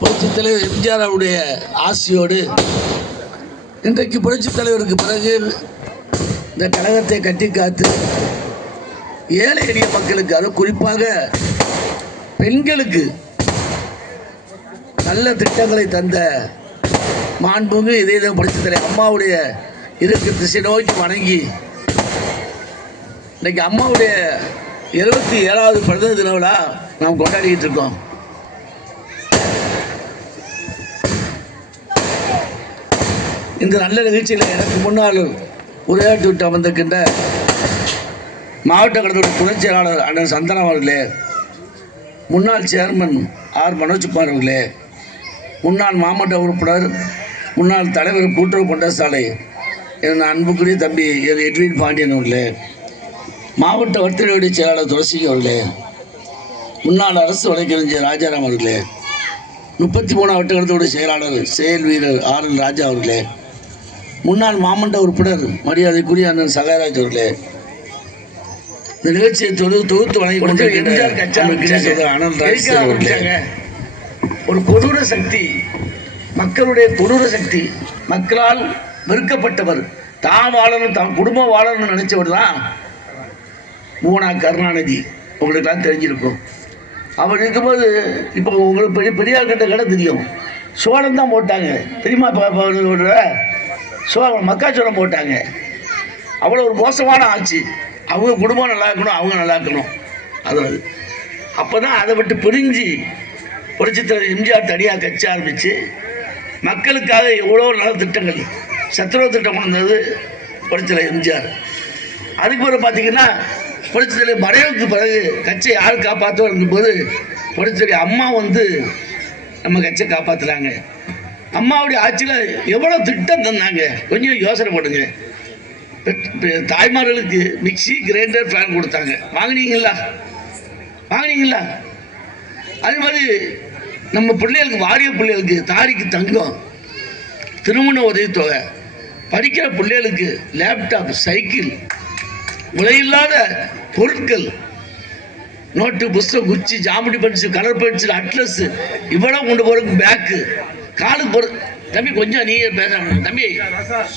புரட்சித் தலைவர் எம்ஜிஆர் அவருடைய ஆசியோடு இன்றைக்கு புரட்சித் தலைவருக்கு பிறகு இந்த கழகத்தை கட்டி காத்து ஏழை எளிய மக்களுக்கு அது குறிப்பாக பெண்களுக்கு நல்ல திட்டங்களை தந்த மாண்புமிகு இதே புரட்சித் தலைவர் அம்மாவுடைய இருக்கு திசை நோக்கி வணங்கி இன்றைக்கி அம்மாவுடைய எழுபத்தி ஏழாவது பிறந்த தின விழா நாம் கொண்டாடிக்கிட்டு இருக்கோம். இந்த நல்ல நிகழ்ச்சியில் எனக்கு முன்னால் உரையாற்றி விட்டு அமர்ந்திருக்கின்ற மாவட்ட கழகத்துடைய துணைச் செயலாளர் அண்ணன் சந்தனம் அவர்களே முன்னாள் சேர்மன் ஆர் மனோஜ்குமார் அவர்களே முன்னாள் மாவட்ட உறுப்பினர் முன்னாள் தலைவர் கூட்டுறவு பண்டசாலை என் அன்புக்குரிய தம்பி என் எட்வின் பாண்டியன் அவர்களே மாவட்ட வர்த்தக செயலாளர் துளசி அவர்களே முன்னாள் அரசு வழக்கறிஞர் ராஜாராம் அவர்களே முப்பத்தி மூணு வட்டக்கழகத்துடைய செயலாளர் செயல் வீரர் ஆர் எல் ராஜா அவர்களே முன்னாள் மாமண்ட உறுப்பினர் மரியாதைக்குரிய அண்ணன் சகாயராஜ் அவர்களே இந்த நிகழ்ச்சியை தொகுத்து தொகுத்து வழங்கி அவர்களே. ஒரு கொடூர சக்தி மக்களுடைய கொடூர சக்தி மக்களால் வெறுக்கப்பட்டவர் தான் வாழணும் தான் குடும்பம் வாழணும்னு நினைச்சவர் தான் மூனா கருணாநிதி. உங்களுக்கெல்லாம் தெரிஞ்சிருக்கும். அவர் இருக்கும்போது இப்போ உங்களுக்கு பெரிய பெரியார் கிட்ட கடை தெரியும். சோளம் தான் போட்டாங்க. தெரியுமா ஸோ அவங்க மக்காச்சோளம் போட்டாங்க. அவ்வளோ ஒரு மோசமான ஆட்சி. அவங்க குடும்பம் நல்லா இருக்கணும் அவங்க நல்லா இருக்கணும். அது அப்போ தான் அதை விட்டு பிரிஞ்சு புரட்சித் எம்ஜிஆர் தனியாக கட்சி ஆரம்பித்து மக்களுக்காக எவ்வளோ நல்ல திட்டங்கள் சத்துரவு திட்டம் வந்தது புரட்சித் எம்ஜிஆர். அதுக்கு பிறகு பார்த்தீங்கன்னா பொடிச்சதுல மறைவுக்கு பிறகு கட்சியை யார் காப்பாற்றுவோம் போது புரட்சித் அம்மா வந்து நம்ம கட்சியை காப்பாற்றுறாங்க அம்மாவுடைய ஆட்சியில் எவ்வளோ திட்டம் தந்தாங்க? கொஞ்சம் யோசனை பண்ணுங்க. தாய்மார்களுக்கு மிக்ஸி கிரைண்டர் ஃபேன் கொடுத்தாங்க. வாங்குனீங்களா? வாங்குனீங்களா? அதே மாதிரி நம்ம பிள்ளைகளுக்கு வாரிய பிள்ளைகளுக்கு தாடிக்கு தங்கம் திருமண உதவித்தொகை படிக்கிற பிள்ளைகளுக்கு லேப்டாப் சைக்கிள் விலையில்லாத பொருட்கள் நோட்டு புஸ்தகம் குச்சி geometry pencil colour pencil atlas இவ்வளவு கொண்டு போகிறதுக்கு பேக்கு காலுக்கு போற தம்பி கொஞ்சம் நீங்க பேசணும் தம்பி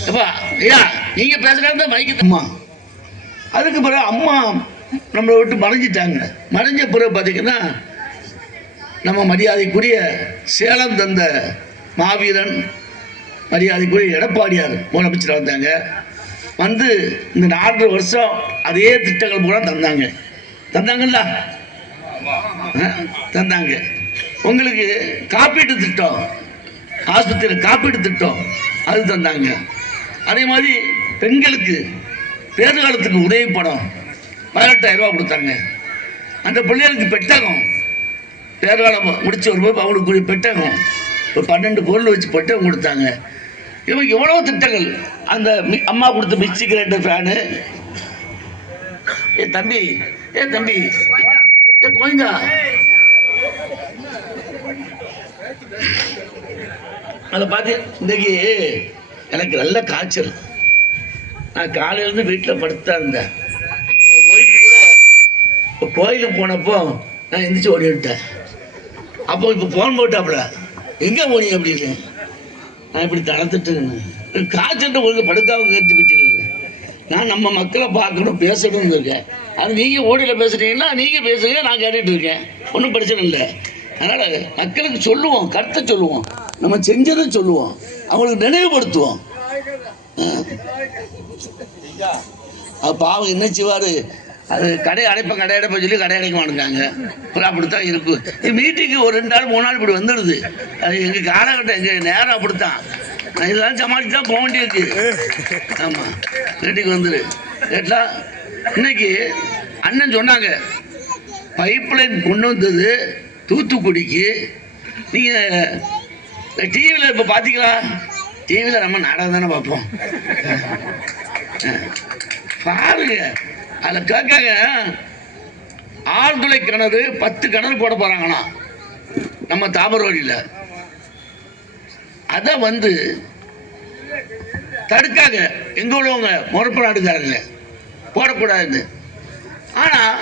அப்பா ஐயா நீங்க பேசுறது மைக்கு அம்மா. அதுக்கு பிறகு அம்மா நம்மளை விட்டு மறைஞ்சிட்டாங்க. மறைஞ்ச பிறகு பார்த்தீங்கன்னா நம்ம மரியாதைக்குரிய சேலம் தந்த மாவீரன் மரியாதைக்குரிய எடப்பாடியார் முதலமைச்சர் வந்தாங்க வந்து இந்த நாலு வருஷம் அதே திட்டங்கள் பூரா தந்தாங்க. தந்தாங்கல்ல? தந்தாங்க. உங்களுக்கு காப்பீட்டு திட்டம் ஆஸ்பத்திரியில் காப்பீடு திட்டம் அது தந்தாங்க. அதே மாதிரி பெண்களுக்கு பேறுகாலத்துக்கு உதவி படம் பதினெட்டாயிரம் ரூபா கொடுத்தாங்க. அந்த பிள்ளைகளுக்கு பெட்டகம். பேர்காலம் முடிச்சு வரும்போது அவங்களுக்கு பெட்டகம். ஒரு பன்னெண்டு பொருள் வச்சு பெட்டகம் கொடுத்தாங்க. இவங்க எவ்வளோ திட்டங்கள். அந்த அம்மா கொடுத்த மிக்சி கிரைண்டர் ஃபேனு ஏ தம்பி. ஏ தம்பி. ஏ கோயந்தா அதை பார்த்து இன்னைக்கு எனக்கு நல்ல காய்ச்சல். நான் காலையிலேருந்து வீட்டில் படுத்தா இருந்தேன். ஒய்ஃபு கூட இப்போ கோயிலுக்கு போனப்போ நான் எந்திரிச்சு ஓடி விட்டேன் அப்போ இப்போ ஃபோன் போட்டாப்புல. எங்கே போனீங்க? அப்படின்னு. நான் இப்படி தளர்த்துட்டு காய்ச்சல் உங்களுக்கு படுக்காம கழிச்சு வச்சுருக்கேன் நான் நம்ம மக்களை பார்க்கணும் பேசணும்னு இருக்கேன். அது நீங்கள் ஓடியில் பேசுகிறீங்கன்னா நீங்கள் பேசுகிறீங்க நான் கேட்டுட்டு இருக்கேன். ஒன்றும் பிரச்சனை இல்லை. அதனால் மக்களுக்கு சொல்லுவோம் கருத்தை சொல்லுவோம். நம்ம செஞ்சதை சொல்லுவோம். அவங்களுக்கு நினைவுபடுத்துவோம். பாவம் என்ன செய்வார்? அது கடை அடைப்பேன் கடை அடைப்பேன் சொல்லி கடை அடைக்க மாட்டேங்காங்க அப்புறம் அப்படித்தான் இருக்கும். மீட்டிங்கு ஒரு ரெண்டு நாள் மூணு நாள் இப்படி வந்துடுது. அது எங்கள் காலகட்டம் எங்கள் நேரம் அப்படித்தான். நான் இதெல்லாம் சமாளித்து தான் போக வேண்டியிருக்கு. ஆமாம் வீட்டுக்கு வந்துடு கேட்டா இன்னைக்கு அண்ணன் சொன்னாங்க பைப் லைன் கொண்டு வந்தது தூத்துக்குடிக்கு. நீங்கள் டிவியில் இப்போ பார்த்தீங்களா டிவியில் நம்ம நாடகம் தானே பார்ப்போம். பாருங்க. அதில் கேட்காங்க. ஆழ்துளை கிணறு பத்து கிணறு போட போகிறாங்களாம் நம்ம தாமரவழியில் அதை வந்து தடுக்காங்க எங்க உள்ளவங்க முறப்பு நாடுக்காரங்க போடக்கூடாதுன்னு. ஆனால்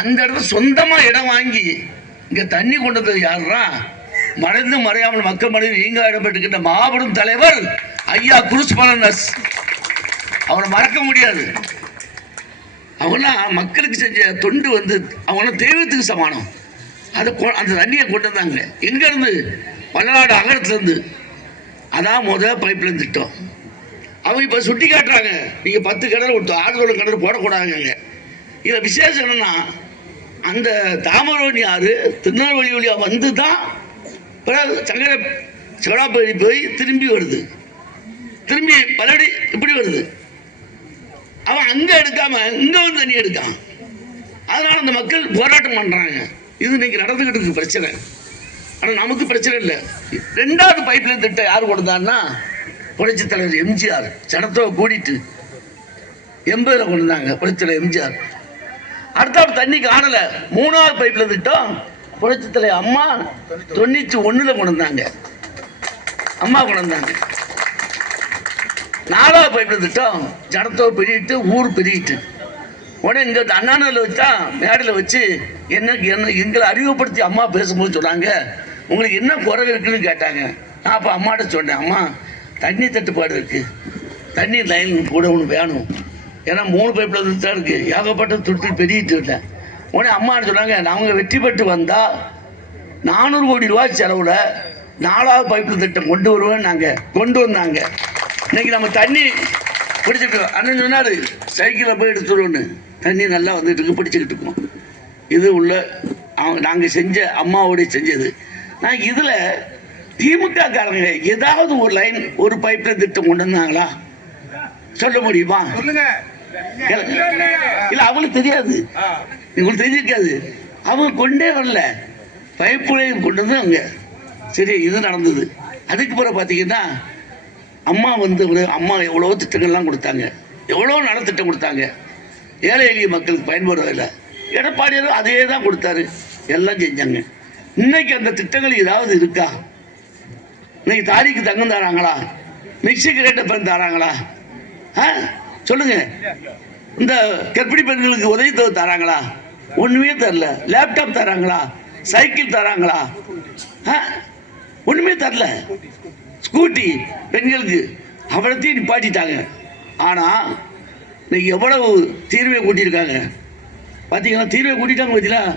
அந்த இடத்துல சொந்தமாக இடம் வாங்கி இங்க தண்ணி கொண்டு வந்தது யாருன்னா மறைந்து மறையாமல் மக்கள் மனதில் நீங்க இடம்பெற்றுக்கின்ற மாபெரும் தலைவர் ஐயா குருஸ்மரன் நர்ஸ் அவரை மறக்க முடியாது. அவங்களாம் மக்களுக்கு செஞ்ச தொண்டு வந்து அவங்களாம் தெய்வத்துக்கு சமானம். அதை கொ- அந்த தண்ணியை கொண்டு வந்தாங்க. எங்கேருந்து? பல்லநாடு அகலத்துலேருந்து. அதான் முத பைப்லைன் திட்டம். அவங்க இப்போ சுட்டி காட்டுறாங்க. நீங்கள் பத்து கிணறு விட்டு ஆடுதோட கிணறு போடக்கூடாதுங்க. இதில் விசேஷம் என்னன்னா அந்த தாமரவணி ஆறு திருநெல்வேலி வழியாக வந்து தான் சங்கர சிவடாப்பள்ளி போய் திரும்பி வருது. திரும்பி பலடி இப்படி வருது. அவன் அங்கே எடுக்காம இங்கே வந்து தண்ணி எடுக்கான். அதனால அந்த மக்கள் போராட்டம் பண்ணுறாங்க இது இன்னைக்கு நடந்துக்கிட்டு இருக்கு பிரச்சனை. ஆனால் நமக்கு பிரச்சனை இல்லை. ரெண்டாவது பைப்லைன் திட்டம் யார் கொடுத்தான்னா புரட்சி தலைவர் எம்ஜிஆர். சடத்தை கூடிட்டு எண்பதுல கொண்டு வந்தாங்க புரட்சி தலைவர் எம்ஜிஆர். அடுத்த தண்ணி காணல. மூணாவது பைப்லைன் திட்டம் புரட்சி அம்மா தொண்ணூற்றி ஒன்றில் கொண்டு வந்தாங்க அம்மா கொண்டு வந்தாங்க நாலாவது பைப்பில் திட்டம் ஜனத்தோ பெருகிட்டு ஊர் பெருகிட்டு உடனே இங்கே அண்ணாநகரில் வச்சா மேடையில் வச்சு என்ன என்ன எங்களை அறிவுப்படுத்தி அம்மா பேசும்போது சொன்னாங்க. உங்களுக்கு என்ன குறை இருக்குன்னு கேட்டாங்க. நான் அப்போ அம்மாட்ட சொன்னேன் அம்மா தண்ணி தட்டுப்பாடு இருக்குது தண்ணி லைன் கூட ஒன்று வேணும். ஏன்னா மூணு பைப்பில் தான் இருக்குது ஏகப்பட்ட துட்டு பெருகிட்டு இருந்தேன். உடனே அம்மாட்ட சொன்னாங்க அவங்க வெற்றி பெற்று வந்தால் நானூறு கோடி ரூபாய் செலவில் நாலாவது பைப்பு திட்டம் கொண்டு வருவேன் நாங்கள் கொண்டு வந்தாங்க. இன்னைக்கு நம்ம தண்ணி பிடிச்சிட்டு அண்ணன் சொன்னார் சைக்கிளில் போய் எடுத்துருவோன்னு. தண்ணி நல்லா வந்துட்டு இருக்கு பிடிச்சிக்கிட்டு இருக்கோம். இது உள்ள அவங்க நாங்கள் செஞ்ச அம்மாவோடைய செஞ்சது. நான் இதில் திமுக காரங்க ஏதாவது ஒரு லைன் ஒரு பைப்பில் திட்டம் கொண்டு வந்தாங்களா? சொல்ல முடியுமா? சொல்லுங்க. இல்லை அவங்களுக்கு தெரியாது. உங்களுக்கு தெரிஞ்சிருக்காது. அவங்க கொண்டே வரல. பைப்புலையும் கொண்டு வந்து அவங்க சரி இது நடந்தது. அதுக்கு பிறகு பார்த்தீங்கன்னா அம்மா வந்து ஒரு அம்மா எவ்வளோ திட்டங்கள்லாம் கொடுத்தாங்க. எவ்வளோ நலத்திட்டம் கொடுத்தாங்க. ஏழை எளிய மக்களுக்கு பயன்படுறதில்ல எடப்பாடியாரும் அதே தான் கொடுத்தாரு. எல்லாம் செஞ்சாங்க. இன்னைக்கு அந்த திட்டங்கள் ஏதாவது இருக்கா? இன்னைக்கு தாலிக்கு தங்கம் தராங்களா? மிக்சி கிரேட்டை பெண் தராங்களா? ஆ? சொல்லுங்க. இந்த கர்ப்பிணி பெண்களுக்கு உதவி தொகை தராங்களா? ஒண்ணுமே தரல. லேப்டாப் தராங்களா? சைக்கிள் தராங்களா? ஆ? ஒண்ணுமே தரல. ஸ்கூட்டி பெண்களுக்கு. அவ்வளோத்தையும் நிப்பாட்டிட்டாங்க. ஆனா இன்னைக்கு எவ்வளவு தீர்வை கூட்டியிருக்காங்க? பார்த்தீங்களா தீர்வை கூட்டிட்டாங்க பார்த்தீங்களா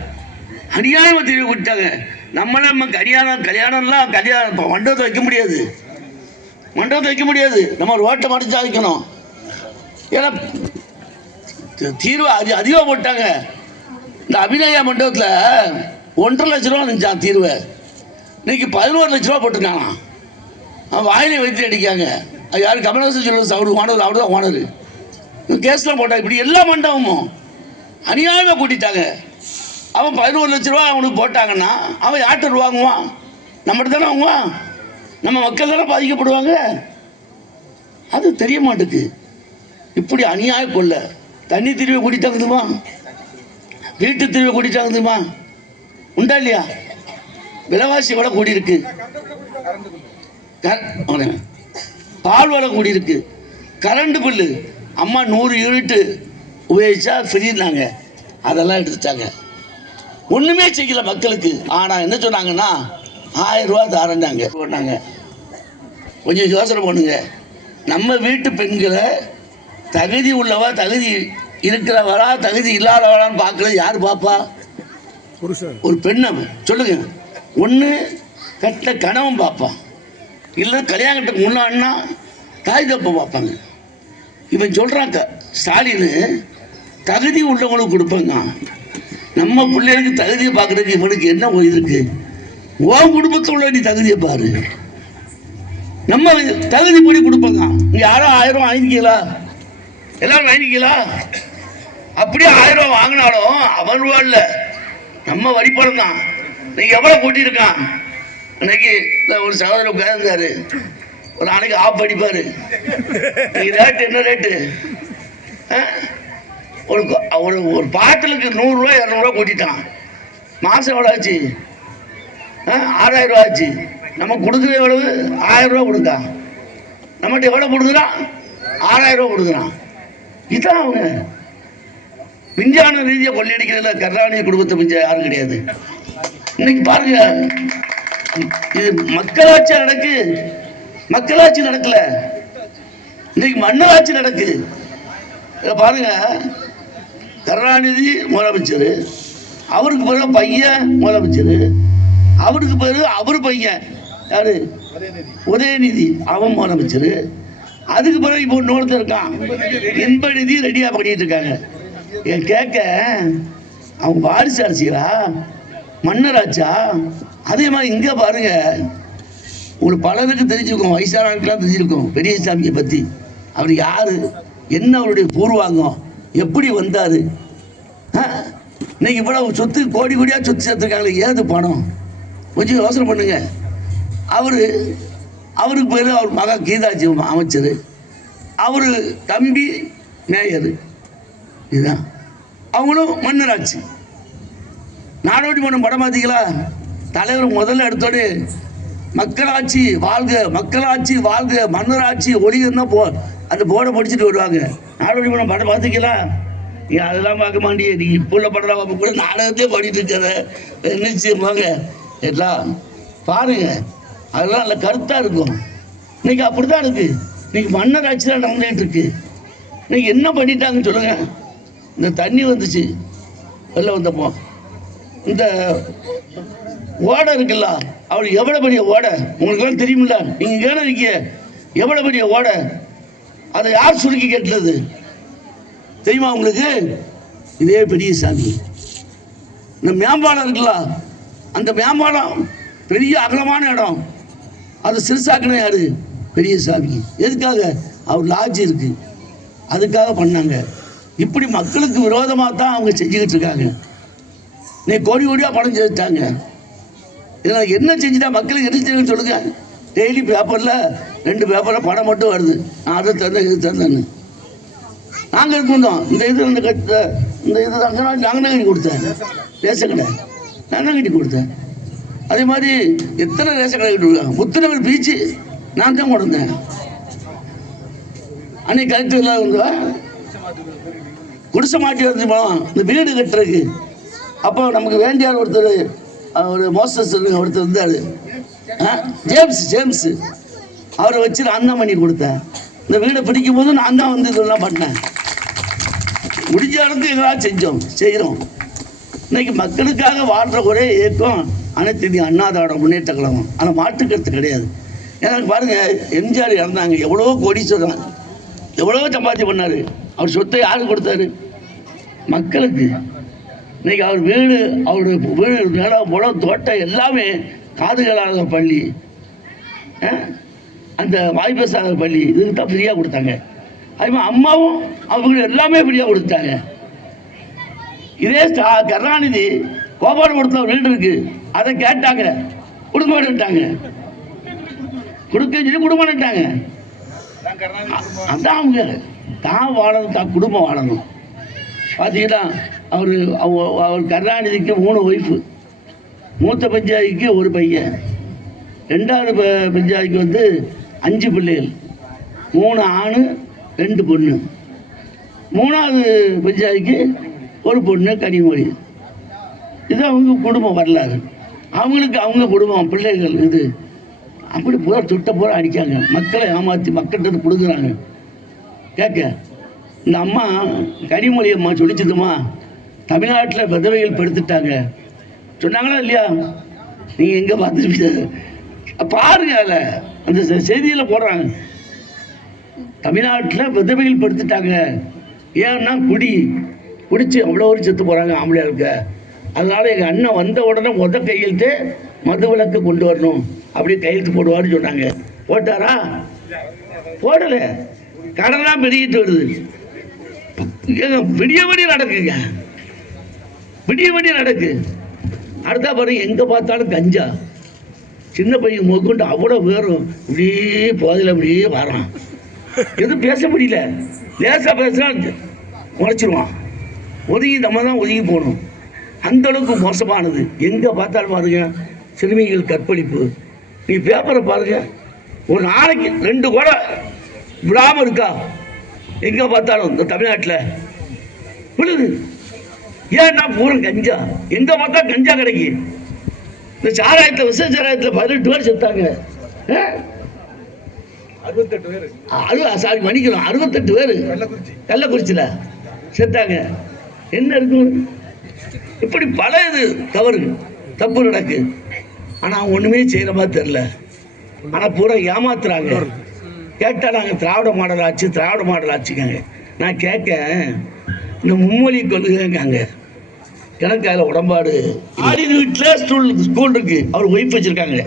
அநியாயமாக தீர்வை கூட்டிட்டாங்க. நம்மளாம் நம்ம கல்யாணம் கல்யாணம்லாம் கல்யாணம் இப்போ மண்டபத்தை வைக்க முடியாது. மண்டபத்தை வைக்க முடியாது. நம்ம ரோட்டை மட்டும் சாதிக்கணும் ஏன்னா தீர்வை அதி அதிகமாக போட்டாங்க. இந்த அபிநயா மண்டபத்தில் ஒன்றரை லட்ச ரூபா இருந்துச்சான் தீர்வை. இன்னைக்கு பதினோரு லட்ச ரூபா போட்டிருக்காங்க அவன் வாயிலை வைத்து அடிக்காங்க அது யார்? கமலஹாசன் சொல்லுவது அவர் ஓனர் அவர் தான் ஓனர். கேஸ்லாம் போட்டாங்க இப்படி எல்லா மண்டபமும் அநியாயமாக கூட்டிட்டாங்க. அவன் பதினோரு லட்ச ரூபா அவனுக்கு போட்டாங்கன்னா அவன் யார்கிட்ட வாங்குவான்? நம்மகிட்ட தானே வாங்குவான்? நம்ம மக்கள் தானே பாதிக்கப்படுவாங்க? அது தெரிய மாட்டேங்குது. இப்படி அநியாய கொள்ள. தண்ணி திருவி கூட்டிட்டாங்குதுமா வீட்டு திருவி கூட்டிட்டாங்குதுமா உண்டா இல்லையா? விலைவாசி எவ்வளோ கூடியிருக்கு? க- அவனே. பால் கூடி கூடியிருக்கு. கரண்ட் பில்லு அம்மா நூறு யூனிட்டு உபயோகிச்சா ஃப்ரீனாங்க அதெல்லாம் எடுத்துட்டாங்க. ஒன்றுமே செய்யல மக்களுக்கு. ஆனால் என்ன சொன்னாங்கன்னா ஆயிரம் ரூபா தாரண்டாங்க சொன்னாங்க கொஞ்சம் யோசனை பண்ணுங்க. நம்ம வீட்டு பெண்களை தகுதி உள்ளவா தகுதி இருக்கிறவரா தகுதி இல்லாதவரான்னு பார்க்கறது யார் பாப்பா? ஒரு பெண்ணை சொல்லுங்க. ஒன்று கட்ட கணவன் பார்ப்பான் இல்லை கல்யாணத்துக்கு முன்னாடினா தாய் தப்பை பார்ப்பாங்க இவன் சொல்கிறான் க- ஸ்டாலின் தகுதி உள்ளவங்களுக்கு கொடுப்பாங்க. நம்ம பிள்ளைகளுக்கு தகுதியை பார்க்குறதுக்கு இவனுக்கு என்ன இருக்கு? உன் குடும்பத்தில் உள்ள நீ தகுதியை பாரு. நம்ம தகுதி படி கொடுப்பாங்க. இங்கே யாரும் ஆயிரம் வாங்கிக்கலா எல்லாரும் வாங்கிக்கலா அப்படியே ஆயிரம் ரூபாய் வாங்கினாலும் அவன் ரூபா இல்லை. நம்ம வரிப்பணம் தான். நீங்க எவ்வளவு கூட்டியிருக்கான்? இன்னைக்கு ஒரு சகோதரர் உட்கார்ந்தாரு ஒரு நாளைக்கு ஆப் அடிப்பாரு. ரேட்டு என்ன ரேட்டு ஒரு ஒரு ஒரு பாட்டிலுக்கு நூறுரூவா இரநூறுவா கூட்டிட்டான். மாதம் எவ்வளோ ஆச்சு? ஆ, ஆறாயிரம் ரூபா ஆச்சு. நம்ம கொடுக்குற எவ்வளவு? ஆயிரம் ரூபா கொடுக்கா நம்மகிட்ட எவ்வளோ கொடுக்குறான் ஆறாயிரம் ரூபா கொடுக்குறான். இதுதான் அவங்க. விஞ்ஞான ரீதியாக கொள்ளையடிக்கிறதுல கருணாநிதி குடும்பத்தை மிஞ்ச யாரும் கிடையாது. இன்னைக்கு பாருங்க இது மக்களாட்சி நடக்கு. மக்களாட்சி நடக்கல. இன்னைக்கு மன்னராட்சி நடக்கு. இதை பாருங்க கருணாநிதி முதலமைச்சர் அவருக்கு பிறகு பையன் முதலமைச்சர் அவருக்கு பிறகு அவர் பையன். யாரு? உதயநிதி. அவன் முதலமைச்சர். அதுக்கு பிறகு இப்போ இன்னொருத்தர் இருக்கான். இன்பநிதி ரெடியாக பண்ணிட்டு இருக்காங்க. என் கேட்க அவங்க வாரிசு அரசியலா? மன்னராச்சா? அதே மாதிரி இங்கே பாருங்க. உங்களுக்கு பலருக்கு தெரிஞ்சிருக்கும் வயசானவர்களுக்கெல்லாம் தெரிஞ்சிருக்கும் பெரியசாமியை பற்றி அவர் யார்? என்ன அவருடைய பூர்வாங்கம்? எப்படி வந்தார்? இன்னைக்கு இவ்வளவு சொத்து கோடி கோடியாக சொத்து சேர்த்துருக்காங்களே ஏது பணம்? கொஞ்சம் யோசனை பண்ணுங்க. அவர் அவருக்கு பேர் அவர் மகா கீதாஜி அமைச்சர். அவர் தம்பி மேயர். இதுதான். அவங்களும் மன்னராட்சி. நாடோடி மன்னம் படம் பார்த்தீங்களா? தலைவர் முதல்ல எடுத்தோடு மக்களாட்சி வாழ்க மக்களாட்சி வாழ்க மன்னராட்சி ஒளிகன்னா போ அந்த போர்டை படிச்சுட்டு வருவாங்க. நாடோடி மன்றம் படம் பார்த்தீங்களா? நீ அதெல்லாம் பார்க்க மாட்டியே. நீ இப்போ உள்ள படம் கூட நாடகத்தையே பாடிட்டு இருக்கிற நிச்சயமாங்க எல்லாம் பாருங்க. அதெல்லாம் நல்ல கருத்தாக இருக்கும். இன்னைக்கு அப்படி தான் இருக்குது இன்னைக்கு மன்னராட்சி தான் நடந்துகிட்டு இருக்கு. இன்னைக்கு என்ன பண்ணிட்டாங்கன்னு சொல்லுங்கள் இந்த தண்ணி வந்துச்சு. வெளில வந்தப்போ. இந்த ஓடை இருக்குல்ல அவள் எவ்வளோ பெரிய ஓடை? உங்களுக்கெல்லாம் தெரியுமில்ல நீங்கள் கேன இருக்கீங்க? எவ்வளோ பெரிய ஓடை? அதை யார் சுருக்கி கட்டுறது தெரியுமா உங்களுக்கு? இதே பெரிய சாமி. இந்த மேம்பாலம் இருக்குல்ல அந்த மேம்பாலம் பெரிய அகலமான இடம். அது சிறுசாக்கின யாரு? பெரிய சாமி. எதுக்காக? அவர் லாட்ஜ் இருக்கு. அதுக்காக பண்ணாங்க. இப்படி மக்களுக்கு விரோதமாக தான் அவங்க செஞ்சுக்கிட்டு இருக்காங்க. நீ கோடி கோடியாக பணம் செஞ்சுட்டாங்க இதனால் என்ன செஞ்சுட்டா மக்களுக்கு என்ன செய்யுங்கன்னு சொல்லுங்க. டெய்லி பேப்பரில் ரெண்டு பேப்பரில் படம் மட்டும் வருது. நான் அதை தந்தேன் இது தந்தேன்னு நாங்கள் இருக்கோம் இந்த இது இந்த கட்ட இந்த இது அங்கே நாங்கள் கட்டி கொடுத்தேன். ரேஷன் கடை. நான் தான் கட்டி கொடுத்தேன். அதே மாதிரி எத்தனை ரேஷன் கடை கட்டி கொடுக்காங்க முத்துநகர் பீச்சு நான் தான் கொண்டு வந்தேன். அன்னைக்கு கலெக்டர் எல்லாம் குடிசை மாட்டி வந்து போகலாம் இந்த வீடு கட்டுறதுக்கு. அப்போ நமக்கு வேண்டியார் ஒருத்தர் ஒரு மோசஸ் ஒருத்தர் இருந்தார் ஜேம்ஸ் ஜேம்ஸ். அவரை வச்சு நான் தான் பண்ணி கொடுத்தேன். இந்த வீடை பிடிக்கும் போது நான் தான் வந்து இதெல்லாம் பண்ணேன். முடிஞ்ச அளவுக்கு எங்களால் செஞ்சோம் செய்கிறோம் இன்னைக்கு மக்களுக்காக வாழ்கிற ஒரே இயக்கம் அனைத்து இந்திய அண்ணாதோட முன்னேற்ற கழகம். ஆனால் மாற்றுக்கருத்து கிடையாது. எனக்கு பாருங்கள் எம்ஜிஆர் இறந்தாங்க. எவ்வளோ கோடீஸ்வரன் எவ்வளோ சம்பாதி பண்ணார். அவர் சொத்தை யாருக்கு கொடுத்தாரு? மக்களுக்கு. இன்னைக்கு அவர் வீடு அவருடைய வீடு நிலம் புலம் தோட்டம் எல்லாமே காதுகளாக பள்ளி. அந்த வாய்ப்பேசாத பள்ளி. இதுக்கு தான் ஃப்ரீயாக கொடுத்தாங்க. அது மாதிரி அம்மாவும் அவங்க எல்லாமே ஃப்ரீயாக கொடுத்தாங்க இதே ஸ்டா- கருணாநிதி கோபாலபுரத்தில் ஒரு வீடு இருக்கு. அதை கேட்டாங்க. கொடுக்க மாட்டேன்ட்டாங்க கொடுக்க சொல்லி கொடுக்க மாட்டேன்ட்டாங்க அதான் அவங்க. தான் வாழணும் தான் குடும்பம் வாழணும். பார்த்தீங்கன்னா அவர் அவர் கருணாநிதிக்கு மூணு ஒய்ஃபு மூத்த பஞ்சாயத்துக்கு ஒரு பையன். ரெண்டாவது ப- வந்து அஞ்சு பிள்ளைகள். மூணு ஆணு ரெண்டு பொண்ணு. மூணாவது பஞ்சாயத்துக்கு ஒரு பொண்ணு கனிமொழி. இது அவங்க குடும்பம் வரலாறு. அவங்களுக்கு அவங்க குடும்பம் பிள்ளைகள் இது. அப்படி பூரா துட்ட பூரா அடிக்காங்க மக்களை ஏமாற்றி மக்கள்கிட்ட கொடுக்குறாங்க கேட்க இந்த அம்மா கனிமொழி அம்மா சொல்லிச்சுதுமா தமிழ்நாட்டில் விதவைகள் படுத்துட்டாங்க. சொன்னாங்களா இல்லையா? நீங்கள் எங்கே பார்த்துருப்பீங்க பாருங்க அதில். அந்த செ- போடுறாங்க. தமிழ்நாட்டில் விதவைகள் படுத்துட்டாங்க. ஏன்னா குடி குடிச்சு அவ்வளோ ஒரு செத்து போகிறாங்க ஆம்பளையாளுக்கு அதனால் எங்கள் அண்ணன் வந்த உடனே முத கையெழுத்து மது விளக்கு கொண்டு வரணும். அப்படி கையெழுத்து போடுவார்னு சொன்னாங்க. போட்டாரா? போடலை. கடலாம் பெருகிட்டு வருது. ஏங்க, விடிய விடிய நடக்குங்க. விடிய விடிய நடக்கு. அடுத்தா பாருங்க எங்கே பார்த்தாலும் கஞ்சா. சின்ன பையன் முதற்கொண்டு அவ்வளோ பேரும் இப்படியே போதில் அப்படியே வரான். எதுவும் பேச முடியல. லேசாக பேசினா முறைச்சிருவான் ஒதுங்கி நம்ம தான் ஒதுங்கி போகணும். அந்த அளவுக்கு மோசமானது. எங்கே பார்த்தாலும் பாருங்க சிறுமிகள் கற்பழிப்பு. நீ பேப்பரை பாருங்க ஒரு நாளைக்கு ரெண்டு கூட விடாமல் இருக்கா? எங்கே பார்த்தாலும் இந்த தமிழ்நாட்டில். விழுது. ஏன்னா பூரா கஞ்சா? எங்கே பார்த்தா கஞ்சா கிடைக்கு. இந்த சாராயத்தில் விஷ சாராயத்தில் பதினெட்டு பேர் செத்தாங்க. ஆ? அறுபத்தெட்டு பேர். அறு சாரி மன்னிக்கணும். அறுபத்தெட்டு பேர். கள்ளக்குறிச்சி. கள்ளக்குறிச்சியில் செத்தாங்க. என்ன இருக்கும் இப்படி பல இது தவறு. தப்பு நடக்கு. ஆனால் ஒன்றுமே செய்கிற மாதிரி தெரில ஆனால் பூரா ஏமாத்துறாங்க. கேட்டால் நாங்கள் திராவிட மாடல் ஆச்சு திராவிட மாடல் ஆச்சுக்காங்க நான் கேட்க இந்த மும்மொழி கொள்கைங்காங்க. எனக்கு அதில் உடம்பாடு ஆடின் வீட்டில் ஸ்கூல் ஸ்கூல் இருக்கு. அவர் ஒய்ஃப் வச்சுருக்காங்க.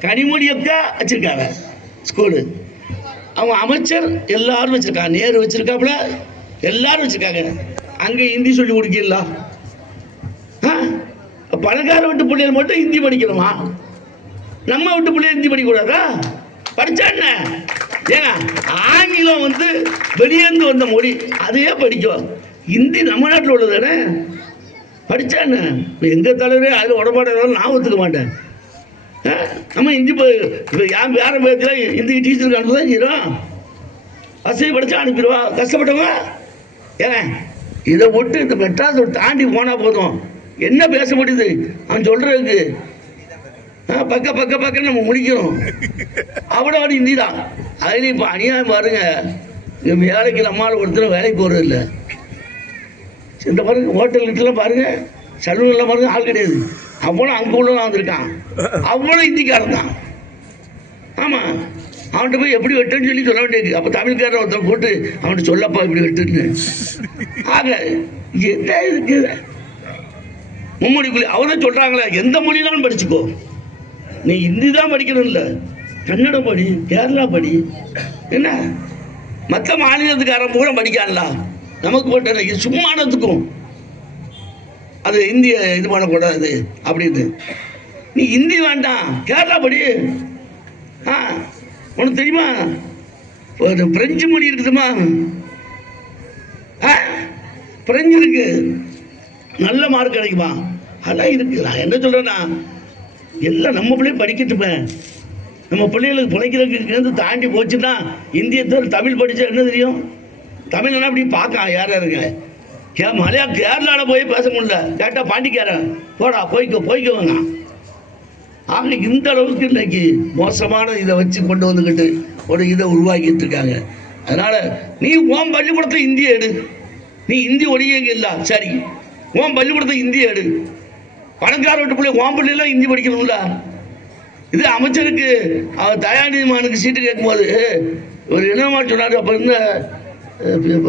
கனிமொழி அக்கா வச்சுருக்காங்க ஸ்கூலு. அவங்க அமைச்சர் எல்லாரும் வச்சுருக்காங்க. நேரு வச்சுருக்காப்புல எல்லாரும் வச்சுருக்காங்க. அங்கே ஹிந்தி சொல்லி கொடுக்கலாம் ஆ? பணக்கார விட்டு பிள்ளைகள் மட்டும் ஹிந்தி படிக்கணுமா? நம்ம விட்டு பிள்ளைகள் ஹிந்தி படிக்கக்கூடாதா படிச்சா என்ன? ஏங்க ஆங்கிலம் வந்து வெளியேந்து வந்த மொழி. அதையே படிக்கும் ஹிந்தி நம்ம நாட்டில் உள்ளது தானே இப்போ எங்கள் தலைவரே அதில் உடம்பாடு நான் ஒத்துக்க மாட்டேன். நம்ம ஹிந்தி இப்போ யார் வேற பேர்த்துல ஹிந்தி டீச்சருக்கு அனுப்புதான் செய்கிறோம் வசதி படித்தா அனுப்பிடுவா. கஷ்டப்பட்டவங்க? ஏன் இதை விட்டு இந்த மெட்ராஸ் தாண்டி போனால் போதும். என்ன பேச முடியுது? அவன் சொல்கிறதுக்கு பக்க பக்க பக்கம் நம்ம முடிக்கிறோம். அவ்வளோ அப்படி ஹிந்தி தான் அதுலேயும் இப்போ அநியாயம் பாருங்க. இங்கே வேலைக்கு நம்மால் ஒருத்தர் வேலைக்கு போகிறது இல்லை இந்த பாருங்க ஹோட்டல்கிட்டலாம் பாருங்க. சலூன்லாம் பாருங்க ஆள் கிடையாது. அவ்வளோ அங்கே உள்ள வந்திருக்கான். அவ்வளோ ஹிந்திக்காரன் தான். ஆமாம் அவன்கிட்ட போய் எப்படி வெட்டுன்னு சொல்லி சொல்ல வேண்டியது அப்போ தமிழ்காரன் ஒருத்தன் போட்டு அவன்கிட்ட சொல்லப்பா இப்படி வெட்டுன்னு. ஆக என்ன மும்மொழி பிள்ளை அவன் தான் சொல்கிறாங்களே எந்த மொழியிலும் படிச்சுக்கோ. நீ ஹிந்தி தான் படிக்கணும் இல்லை கன்னடம் படி கேரளா படி. என்ன? மற்ற மாநிலத்துக்காரன் பூரா படிக்கான்ல. நமக்கு போட்ட சும்மானத்துக்கும் அது இந்திய இது பண்ணக்கூடாது அப்படின்னு. நீ ஹிந்தி வேண்டாம் கேரளா படி. ஆ உனக்கு தெரியுமா? ஒரு பிரெஞ்சு மொழி இருக்குதுமா? ஆ பிரெஞ்சு இருக்கு. நல்ல மார்க் கிடைக்குமா? அதெல்லாம் இருக்கு. நான் என்ன சொல்றேன்னா எல்லாம் நம்ம பிள்ளையும் படிக்கட்டுமே நம்ம பிள்ளைகளுக்கு பிழைக்கிறதுக்கு தாண்டி போச்சுன்னா இந்திய தவிர தமிழ் படித்தா என்ன தெரியும்? தமிழ்னா அப்படி பார்க்க யார் யாருங்க கே மலையா கேரளாவில் போய் பேச முடியல. கேட்டால் பாண்டிக்காரன் போடா போய்க்கோ போய்க்கோங்க ஆக இந்த அளவுக்கு இன்னைக்கு மோசமான இதை வச்சு கொண்டு வந்துக்கிட்டு ஒரு இதை உருவாக்கிட்டு இருக்காங்க. அதனால நீ உன் பள்ளிக்கூடத்தில் இந்திய எடு. நீ இந்தி ஒழியங்க இல்லை. சரி உன் பள்ளிக்கூடத்தில் இந்திய எடு. பணக்கார வீட்டு பிள்ளை ஓம்பிள்ளைலாம் பிள்ளைலாம் ஹிந்தி படிக்கணும்ல. இது அமைச்சருக்கு அவர் தயாநிதிமானுக்கு சீட்டு கேட்கும்போது ஒரு என்னமா சொன்னார்? அப்போ இருந்த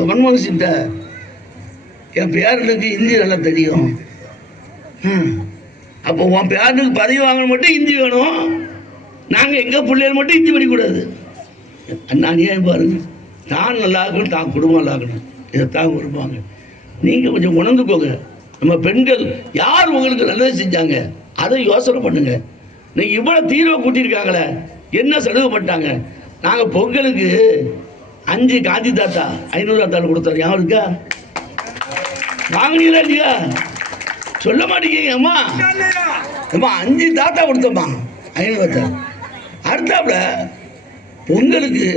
மன்மோகன் சிங்கிட்ட என் பேரனுக்கு ஹிந்தி நல்லா தெரியும். அப்போ உன் பேரனுக்கு பதவி வாங்கணும் மட்டும் ஹிந்தி வேணும். நாங்கள் எங்கள் பிள்ளைகள் மட்டும் ஹிந்தி படிக்கக்கூடாது. அண்ணா ஏன் பாருங்க. தான் நல்லா இருக்கணும் தான் குடும்பம் நல்லா இருக்கணும். இதைத்தான் விரும்புவாங்க. நீங்கள் கொஞ்சம் உணர்ந்துக்கோங்க. நம்ம பெண்கள் யார் உங்களுக்கு நல்லது செஞ்சாங்க? அதை யோசனை பண்ணுங்க. நீங்கள் இவ்வளோ தீர்வை கூட்டியிருக்காங்களே என்ன செலவு பண்ணிட்டாங்க? நாங்கள் பொங்கலுக்கு அஞ்சு காந்தி தாத்தா ஐநூறு தாத்தா கொடுத்தாரு. யாரும் இருக்கா? வாங்கினீங்களா இல்லையா? சொல்ல மாட்டேங்க அம்மா. அம்மா அஞ்சு தாத்தா கொடுத்தம்மா ஐநூறு தாத்தா. அடுத்தாப்புல பொங்கலுக்கு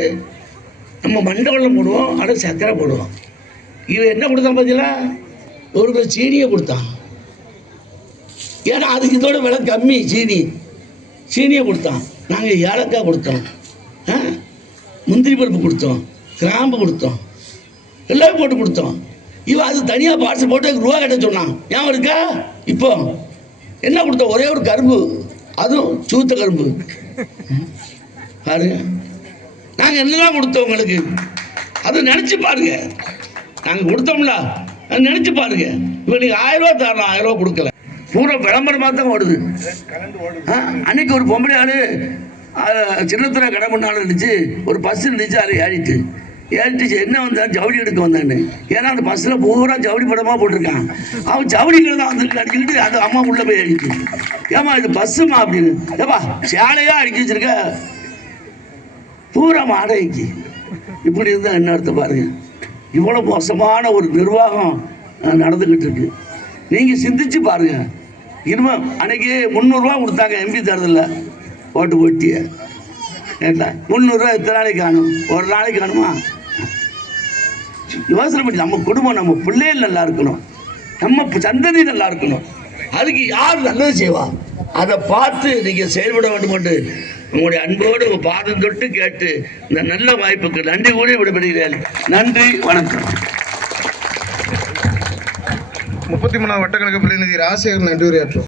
நம்ம மண்டபம் போடுவோம் அடுத்த சர்க்கரை போடுவோம். இவன் என்ன கொடுத்தான் பார்த்தீங்களா ஒரு கிலோ சீனியை கொடுத்தான். ஏன்னா அதுக்கு இதோட விலை கம்மி சீனி. சீனியை கொடுத்தான். நாங்கள் ஏலக்காய் கொடுத்தோம். ஆ? முந்திரி பருப்பு கொடுத்தோம். கிராம்பு கொடுத்தோம். எல்லாம் போட்டு கொடுத்தோம். இவன் அது தனியாக பார்சல் போட்டு ரூபா கட்ட சொன்னான். ஏன் இருக்கா? இப்போ என்ன கொடுத்தோம்? ஒரே ஒரு கரும்பு. அதுவும் சூத்த கரும்பு. பாருங்க. நாங்கள் என்னெல்லாம் கொடுத்தோம் உங்களுக்கு? அதை நினச்சி பாருங்க. நாங்கள் கொடுத்தோம்ல. நினச்சி பாருங்க. இப்போ நீங்கள் ஆயிரம் ரூபா தரணும் ஆயிரம் ரூபா கொடுக்கல. பூரா விளம்பரமாக தான் ஓடுது. ஆ, அன்னைக்கு ஒரு பொம்பளை ஆளு சின்னத்துல கடை பண்ணாலும் இருந்துச்சு ஒரு பஸ் இருந்துச்சு அது ஏறிட்டு. ஏறிட்டுச்சு என்ன வந்தான் ஜவுளி எடுக்க வந்தான்னு. ஏன்னா அந்த பஸ்ஸில் பூரா ஜவுளி படமாக போட்டிருக்கான். அவன் ஜவுளிகளை தான் வந்துருக்கு அடிச்சுக்கிட்டு அது அம்மா உள்ள போய் அடிச்சு ஏமா இது பஸ்ஸுமா அப்படின்னு. ஏப்பா சேலையாக அடிக்க வச்சிருக்க? பூரா மாடைக்கு இப்படி இருந்தால் என்ன அர்த்தம் பாருங்க. இவ்வளோ மோசமான ஒரு நிர்வாகம் நடந்துக்கிட்டு இருக்கு. நீங்கள் சிந்திச்சு பாருங்க. இனிமேல் அன்னைக்கு முந்நூறுரூவா கொடுத்தாங்க எம்பி தேர்தலில். ஓட்டு போட்டிய ஏட்டா முந்நூறுரூவா எத்தனை நாளைக்கு காணும்? ஒரு நாளைக்கு காணுமா? யோசனை பண்ணி நம்ம குடும்பம் நம்ம பிள்ளைகள் நல்லா இருக்கணும். நம்ம சந்ததி நல்லா இருக்கணும். அதுக்கு யார் நல்லது செய்வா? அதை பார்த்து நீங்கள் செயல்பட வேண்டும் என்று உங்களுடைய அன்போடு உங்க பாதம் தொட்டு கேட்டு இந்த நல்ல வாய்ப்புக்கு நன்றி கூட விடைபெறுகிறேன். நன்றி வணக்கம். முப்பத்தி மூணாவது வட்டக்கணக்கு பிரதிநிதி ராஜசேகரன் நன்றி உரையாற்றும்